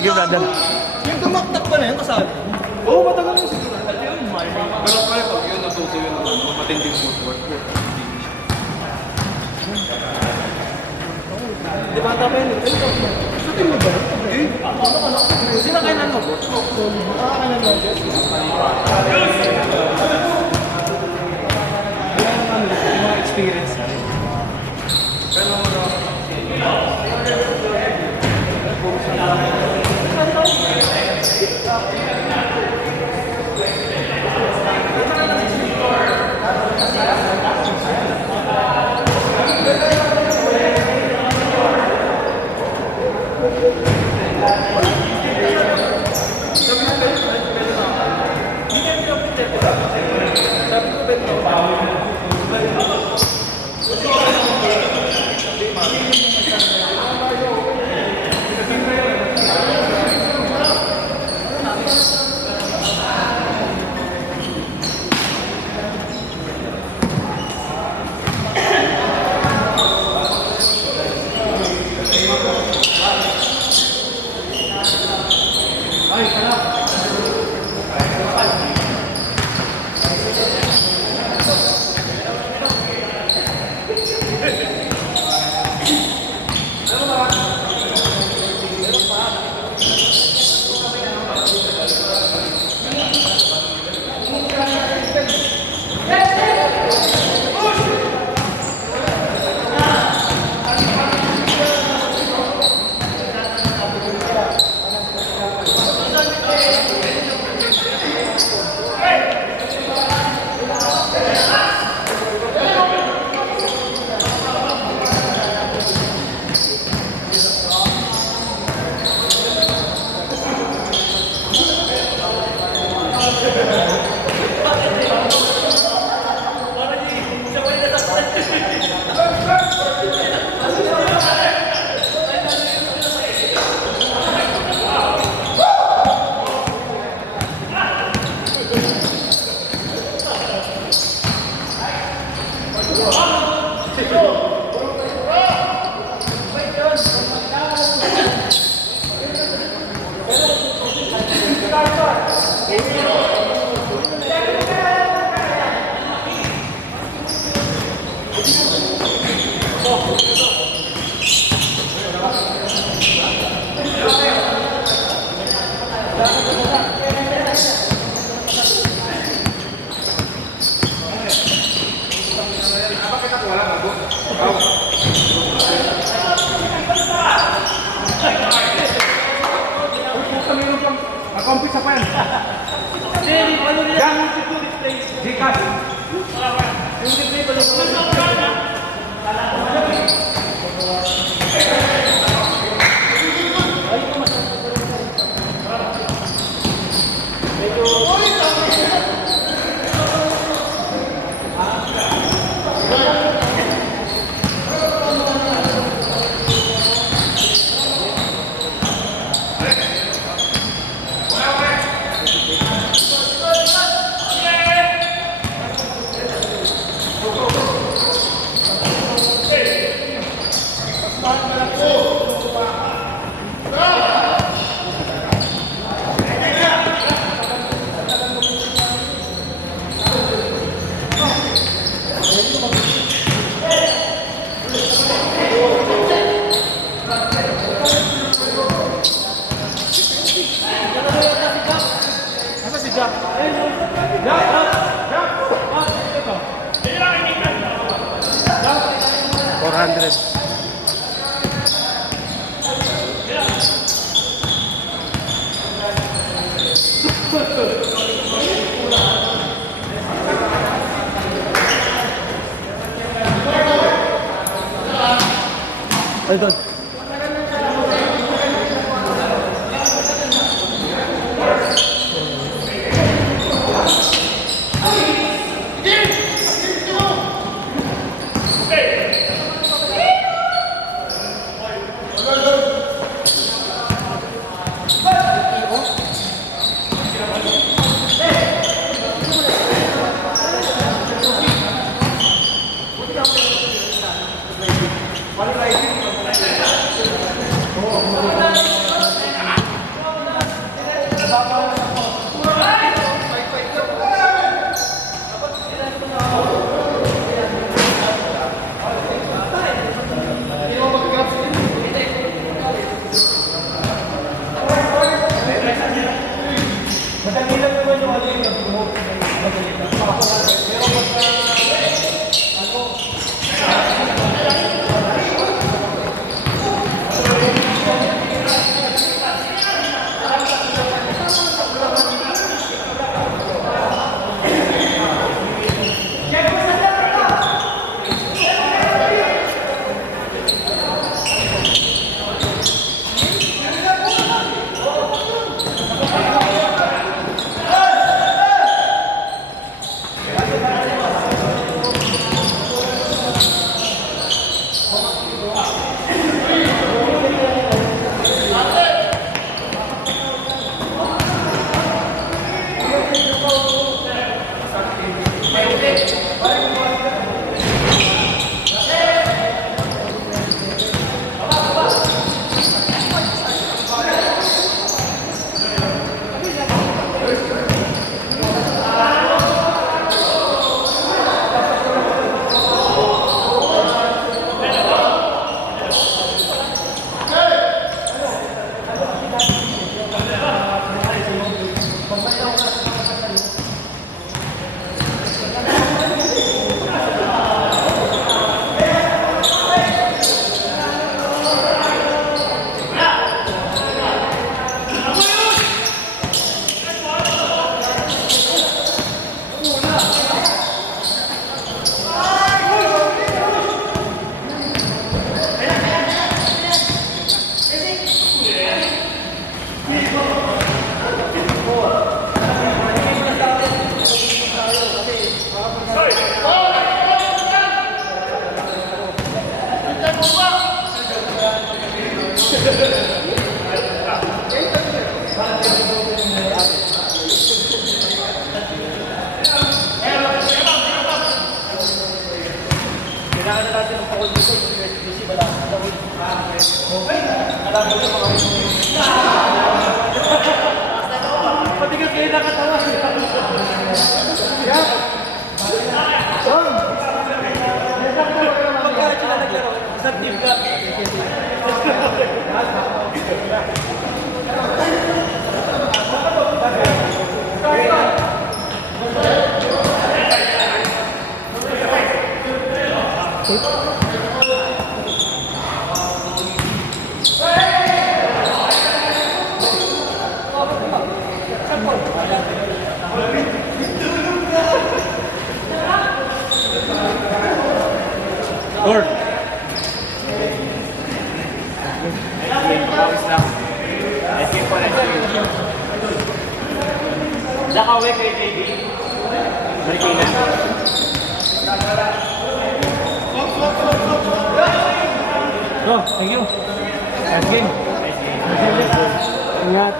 Thank you, brother. Yung tumaktak pa na yun, kasali. Oo, matagal na siguro. Pero pala pag yun natuto yun ng matinding footwork ko. Di ba ata pa yun? Shooting mo ba? Eh? Sino kailan mo? Kailan mo, Jess? Yung mga experience na rin. Kompis apa yan? Yang itu display Gcash. Yung display pa Jack. Jack. 400. Ito. Kailangan na natin ng pakul dito. Kasi wala. Patigas kayo nakatawa. Pagka sila naglaro, isang team ka. Or. Lakawe kay JB. Marikina. Oh, thank you. Nice game. Ingat.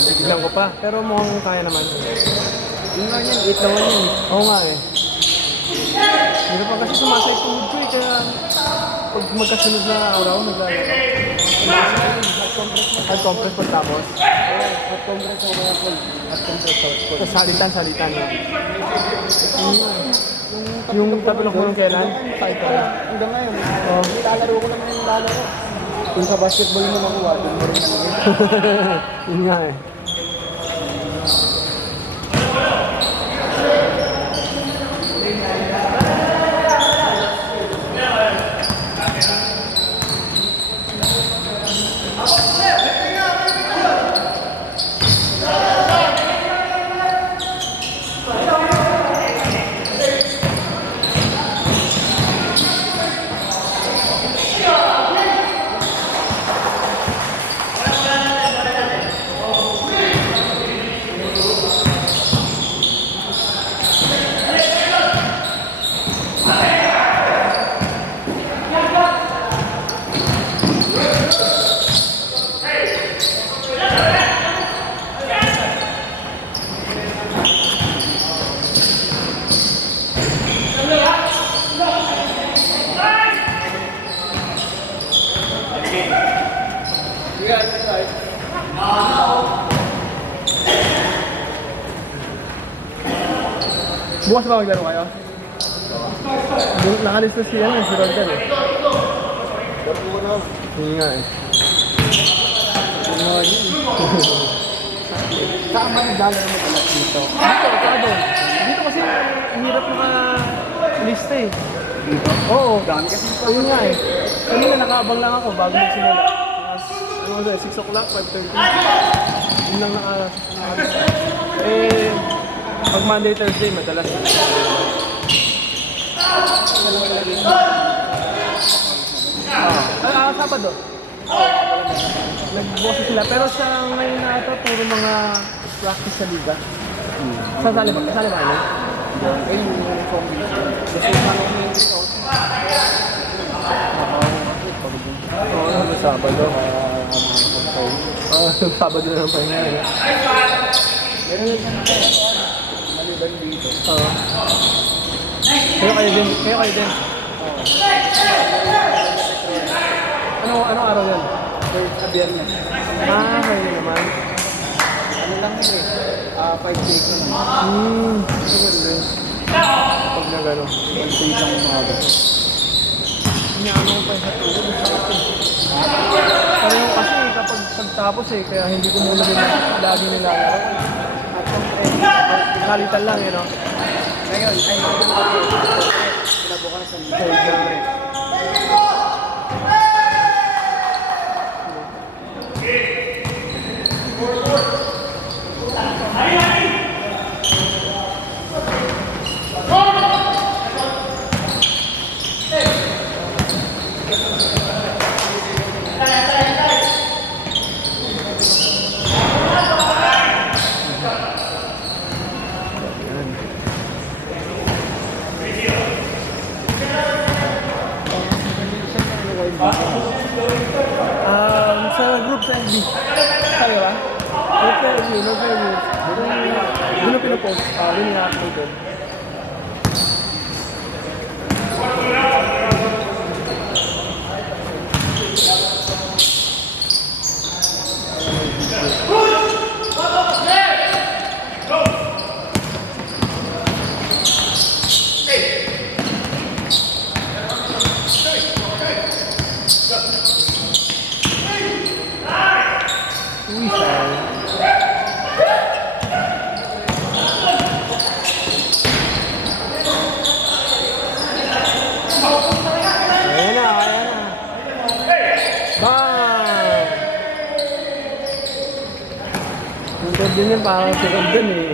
Tignan ko pa. Pero mukhang kaya naman. Yun nga yan, 8 naman yan. Oo nga eh. Hindi pa kasi sumasay tuhod ko eh. Kaya pag magkasunod na araw, naglalaro. Hard compress pagtapos. At compress ako kaya full. At compress ako. Sa salitan no? Yung tatulog mo nung kailan? Fight ko na. Hanggang ngayon, Oo. nilalaro ko naman yung lalaro. Kung sa basketball mo nakuha, doon mo rin naman. Yun nga eh. Bukas ba maglaro kayo? Nakalis siya yan, si Roldan eh. Yun nga eh. Saan ba naglalaro mo pala dito? Dito kasi ang hirap lista eh. Oo. Dami kasi Yun nga eh. Kanina nakaabang lang ako bago magsimula. Ano ba 6 o'clock, 5:30. Yun lang eh, pag Monday, Thursday, madalas. Sabado. Nag-boses sila. Pero sa ngayon na ito, puro mga practice sa liga. Sasali ba? Sasali ba ano? Ayun yung zombie. Gusto ko naman yung ito. Oo, sa Sabado. Sabado na lang pa yun. Meron yung maliban dito. Kayo din. Anong araw yan? First na biyernes. Kayo naman. Ano lang yun eh. 5 days naman. Pag na gano'n. 5 days lang umaga. Inaano ko pa yung sa tulog. Pero yung kasi kapag pagtapos eh, kaya hindi ko muna din lagi nilalaro. At syempre, Kalitan lang eh, no? ngayon, ay kinabukasan. Sa group sa FB. Kayo ba? Group sa FB, no favorite. Doon yung pinapost. Doon yung upload doon. Ayan na. Bang! Punta din yun, parang si Roldan eh.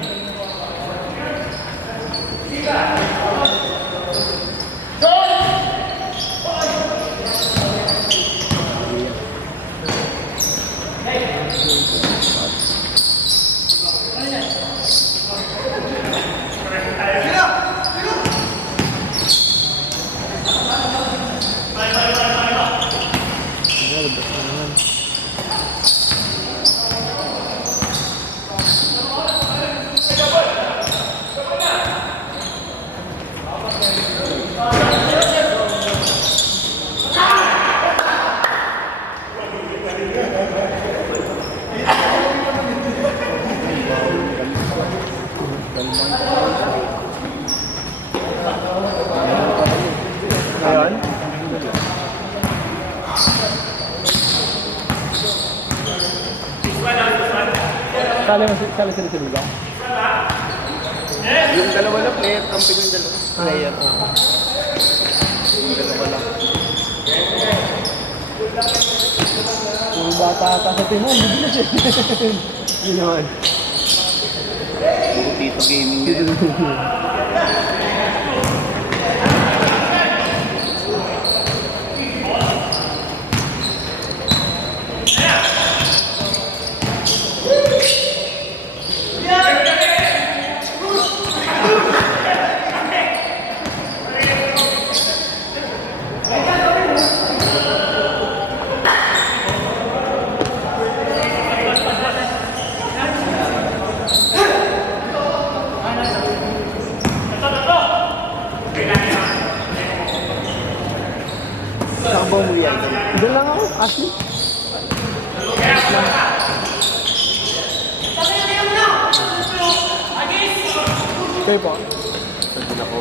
Ngayon? Sali sila sa Liga? Yung dalawa lang player, camping yung dalawa. Player. Yung dalawa lang. Yung bata ata sa team mo, hindi na siya. Yun naman. Puro Tito Gaming yun. Saan ba umuwi yan? Doon lang ako, Ashley. Kayo po? Sabi ako.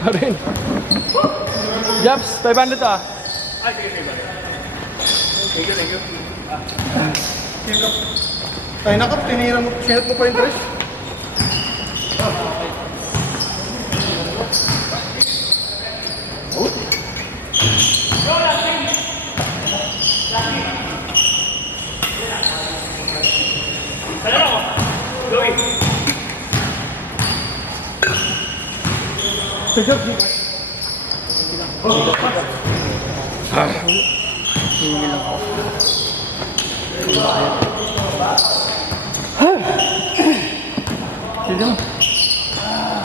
Pa rin. Japs, 500 to ah. Ay, nakap, tinira mo, sinat mo pa yung dress. Sige.